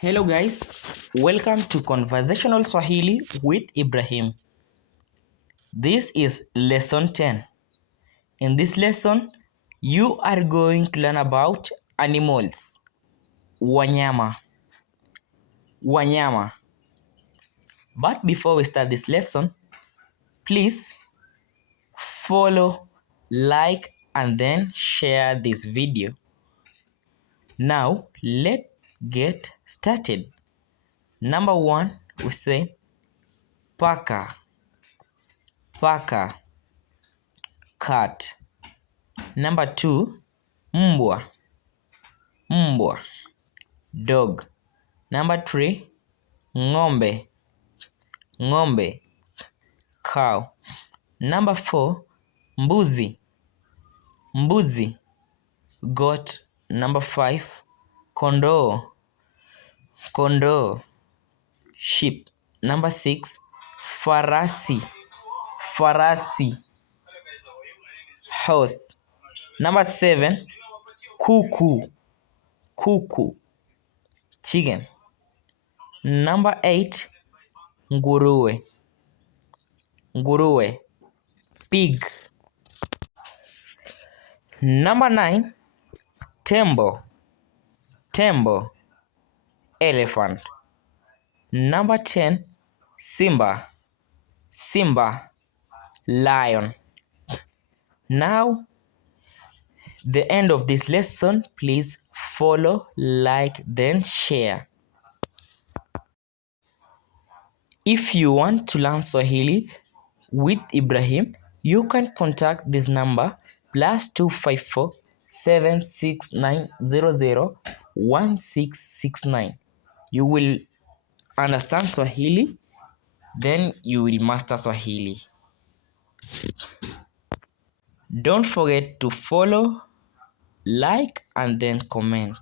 Hello guys, welcome to Conversational Swahili with Ibrahim. This is lesson 10. In this lesson, you are going to learn about animals. Wanyama. Wanyama. But before we start this lesson, please follow, like, and then share this video. Now, let's get started. Number 1, we say paka. Paka. Cat. Number 2, mbwa. Mbwa. Dog. Number 3, ng'ombe. Ng'ombe. Cow. Number 4, mbuzi. Mbuzi. Goat. Number 5, kondoo. Kondoo. Sheep. Number 6, farasi. Farasi. Horse. Number 7, kuku. Kuku. Chicken. Number 8, nguruwe. Nguruwe. Pig. Number 9, tembo. Tembo. Elephant. Number 10, simba. Simba. Lion. Now, the end of this lesson, please follow, like, then share. If you want to learn Swahili with Ibrahim, you can contact this number +254 76900 1669. You will understand Swahili, then you will master Swahili. Don't forget to follow, like, and then comment.